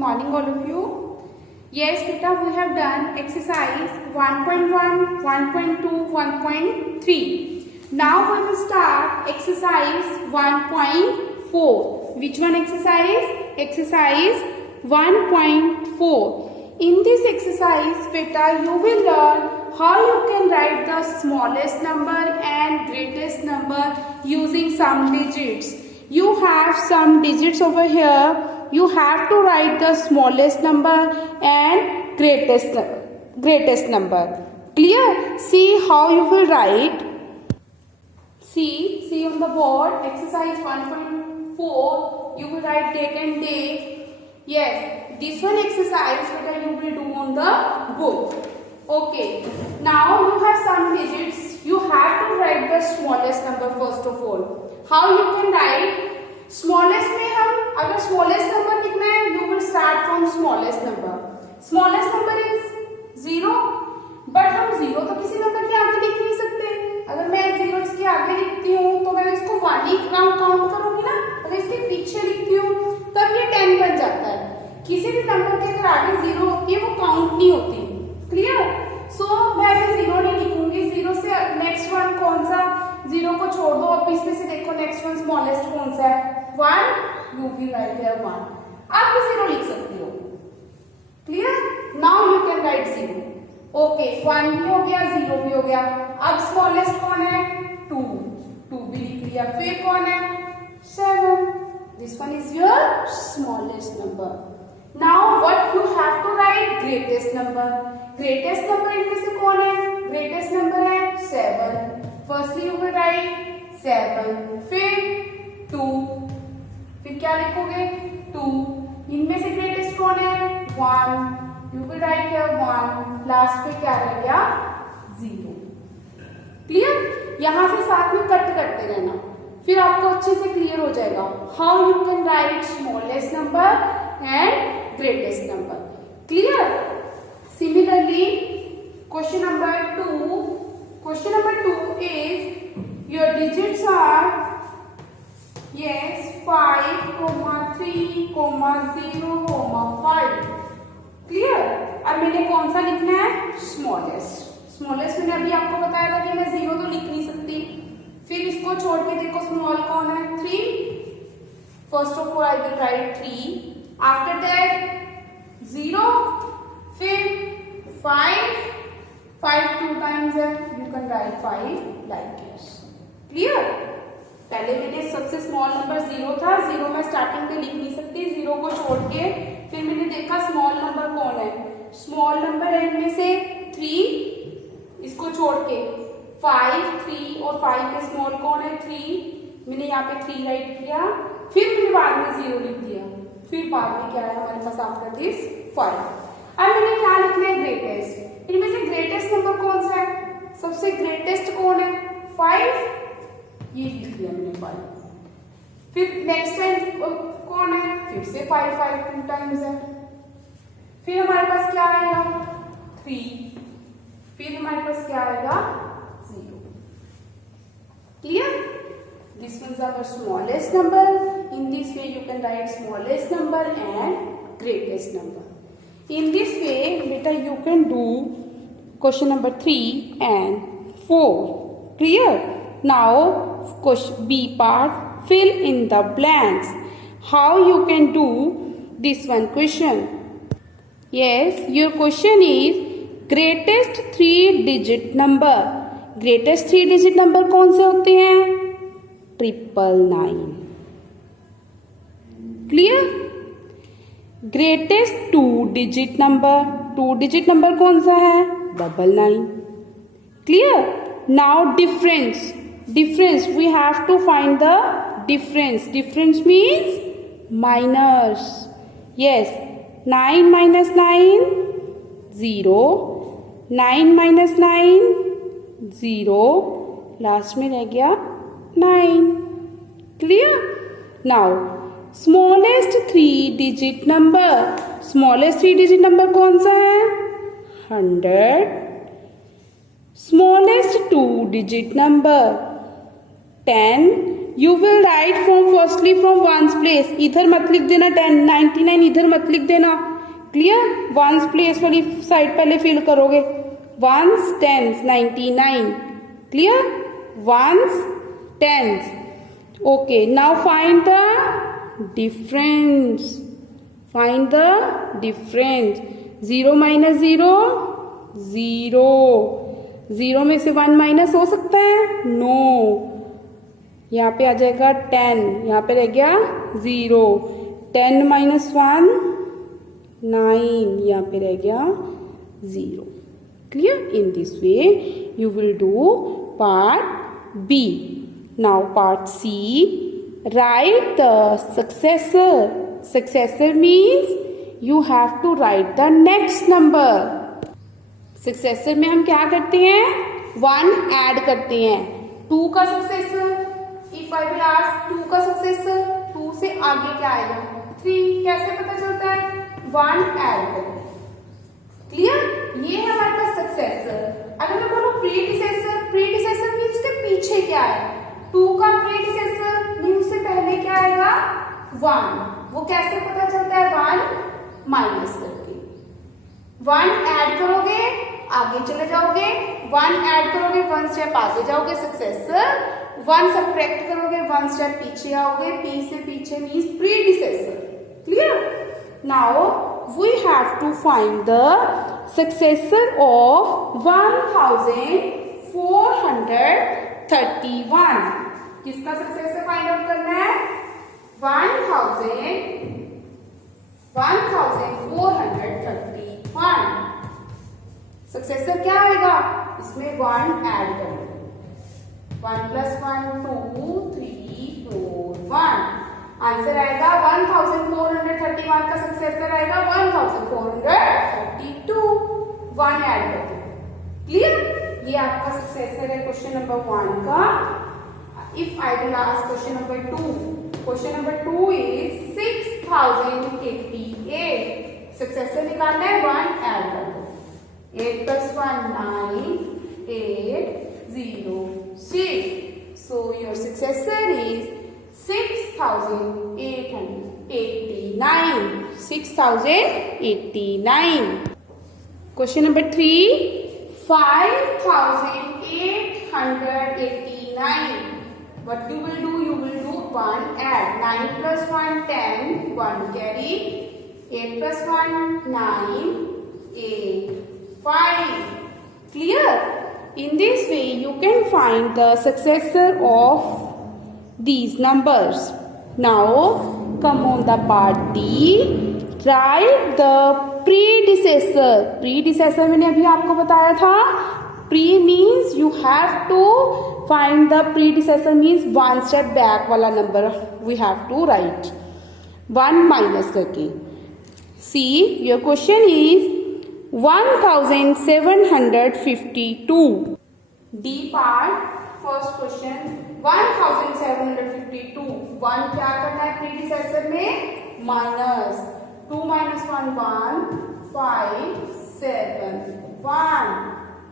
morning all of you. Yes beta, we have done exercise 1.1, 1.2, 1.3. Now we will start exercise 1.4. Which one exercise? Exercise 1.4. In this exercise beta, you will learn how you can write the smallest number and greatest number using some digits. You have some digits over here. You have to write the smallest number and greatest number. Clear? See how you will write. See on the board, exercise 1.4, you will write date and date. Yes, this one exercise that you will do on the book. Okay, now you have some digits. You have to write the smallest number first of all. How you can write? Smallest में हम अगर smallest number लिखना है, you will start from smallest number. Smallest number is 0, but हम 0 तो किसी number के आगे लिख नहीं सकते. अगर मैं 0 इसके आगे लिखती हूँ तो मैं इसको 1 ही काउंट करूँगी ना. अगर इसके पीछे लिखती हूँ तब ये 10 बन जाता है. किसी भी नंबर के अगर आगे 0 होती है वो काउंट नहीं होती. क्लियर? सो मैं अभी 0 नहीं लिखूंगी. 0 से नेक्स्ट वन कौन सा? 0 को छोड़ दो. अब इसमें से देखो नेक्स्ट वन स्मॉलेस्ट कौन सा है? 1. You will right here 1. आप भी 0 लिख सकती हो. Clear? Now you can write 0. Okay, 1 भी हो गया, 0 भी हो गया. अब स्मॉलेस्ट कौन है? 2. 2 भी लिख लिया. फिर कौन है? 7. This one is your smallest number. Now what you have to write? Greatest number. Greatest number इनमें से कौन है? ग्रेटेस्ट नंबर है 7. Firstly you will write 7. फिर 2. फिर क्या लिखोगे? 2. इनमें से ग्रेटेस्ट कौन है? 1. You will right here 1. Last पे क्या रह गया? 0. क्लियर? यहां से साथ में कट करते रहना, फिर आपको अच्छे से क्लियर हो जाएगा how you can write smallest number and greatest number. Clear? Similarly, question number 2. Question number 2 is your digits are 5, 3, 0, 5. Clear? अब मैंने कौन सा लिखना है? Smallest. Smallest मैंने अभी आपको बताया था कि मैं 0 तो लिख नहीं सकती. फिर इसको छोड़ के देखो स्मॉल कौन है? 3. First of all I will write 3. After that 0, फिर 5 2 times है, you can write 5 like this. Clear? पहले मैंने सबसे स्मॉल नंबर 0 था. 0 मैं स्टार्टिंग में लिख नहीं सकती. 0 को छोड़ के फिर मैंने देखा स्मॉल नंबर कौन है. स्मॉल नंबर है इनमें से 3. इसको छोड़ के 5, 3 और 5 के स्मॉल कौन है? 3. मैंने यहाँ पे 3 राइट किया. फिर मैंने बाद में 0 लिख दिया. फिर बाद में क्या है हमारे पास आफ्टर दिस 5. अब मैंने क्या लिखना है? ग्रेटेस्ट. इनमें से ग्रेटेस्ट नंबर कौन सा है? सबसे ग्रेटेस्ट कौन है? 5. ये लिख दिया मैंने 5. फिर नेक्स्ट टाइम कौन है? फिर से 5 2 टाइम्स है. फिर हमारे पास क्या आएगा? 3. फिर हमारे पास क्या आएगा? 0. Clear? This ones are the smallest number. In this way you can write smallest number and greatest number. In this way beta you can do question number 3 and 4. Clear? Now question B part, fill in the blanks. How you can do this one question? Yes, your question is greatest 3-digit number. Greatest 3-digit number कौन से होते हैं? 999. Clear? Greatest 2-digit number. 2-digit number कौन सा है? 99. Clear? Now difference. Difference. We have to find the difference. Difference means minus. Yes. 9 minus 9 0. 9 minus 9 0. Last में रह गया 9. Clear? Now smallest 3-digit number. Smallest 3-digit number कौन सा है? 100. Smallest 2-digit number 10. You will right from firstly from ones place. इधर मत लिख देना 10, 99 इधर मत लिख देना. क्लियर. वंस प्लेस वाली साइड पहले फिल करोगे. Ones tens 99. Clear. Ones tens. Okay. Now find the difference. Find the difference. 0 minus 0 0. 0 में से 1 माइनस हो सकता है? नो. यहाँ पे आ जाएगा 10. यहाँ पे रह गया 0. 10 माइनस 1 9. यहाँ पे रह गया 0. Clear. In this way you will do part B. Now part C. Write the successor. Successor means you have to write the next number. Successor में हम क्या करते हैं? 1 ऐड करते हैं. 2 का successor. If I will ask 2 का successor, 2 से आगे क्या आएगा? 3. कैसे पता चलता है? 1 ऐड करते हैं. क्लियर. ये है हमारे पास सक्सेसर. अगर मैं बोलूं प्रीडिसेसर, प्रीडिसेसर मीन्स उसके पीछे क्या है? 2 का प्रीडिसेसर मीन्स उससे पहले क्या आएगा? 1. वो कैसे पता चलता है? 1 माइनस करके. 1 ऐड करोगे, आगे चले जाओगे. 1 ऐड करोगे, 1 स्टेप आगे जाओगे. सक्सेसर. 1 सब्ट्रैक्ट करोगे, 1 स्टेप पीछे आओगे. पी से पीछे means predecessor. Clear. Now we have to find the successor of 1431. किसका सक्सेसर फाइंड आउट करना है? 1431. सक्सेसर क्या आएगा? इसमें 1 ऐड करो. 1 प्लस 1 2 3 4 1. आंसर आएगा 1431 का सक्सेसर आएगा 1432. 1 ऐड कर दो. क्लियर. ये आपका सक्सेसर है क्वेश्चन नंबर 1 का. If I will ask question number 2. Question number 2 is 6088. Successor निकालना है. 1 ऐड कर दो. 8 plus 1 9 8 0 6. So your successor is 6089. 6089. Question number 3. 5889. What you will do? You will do 1 add. 9 plus 1 10. 1 carry. 8 plus 1 9 8 5. Clear. In this way you can find the successor of these numbers. Now come on the part D. Write the predecessor. Predecessor मैंने अभी आपको बताया था. Pre means you have to find the predecessor means 1 step back वाला number we have to write. 1 minus करके. See, your question is 1752. D part, first question. 1752. 1 क्या करना है predecessor में? Minus. 2 minus 1 1 5 7 1.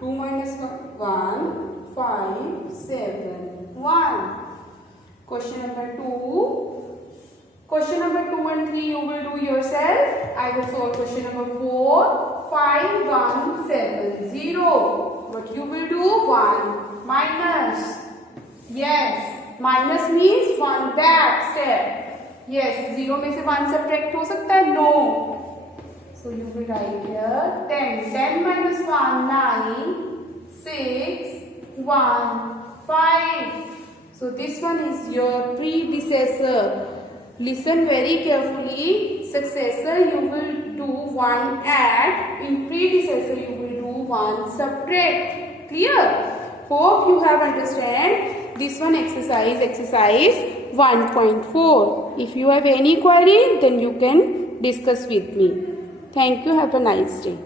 2 minus 1 5 7 1. Question number 2. Question number 2 and 3 you will do yourself. I will solve question number 4. 5 1 7 0. What you will do? 1 minus. Yes, minus means 1 back step. Yes, 0 में से 1 subtract हो सकता है? No. So you will write here 10. 10 minus 1 9 6 1 5. So this one is your predecessor. Listen very carefully. Successor you will do 1 add. In predecessor you will do 1 subtract. Clear? Hope you have understand this one exercise 1.4. If you have any query then you can discuss with me. Thank you. Have a nice day.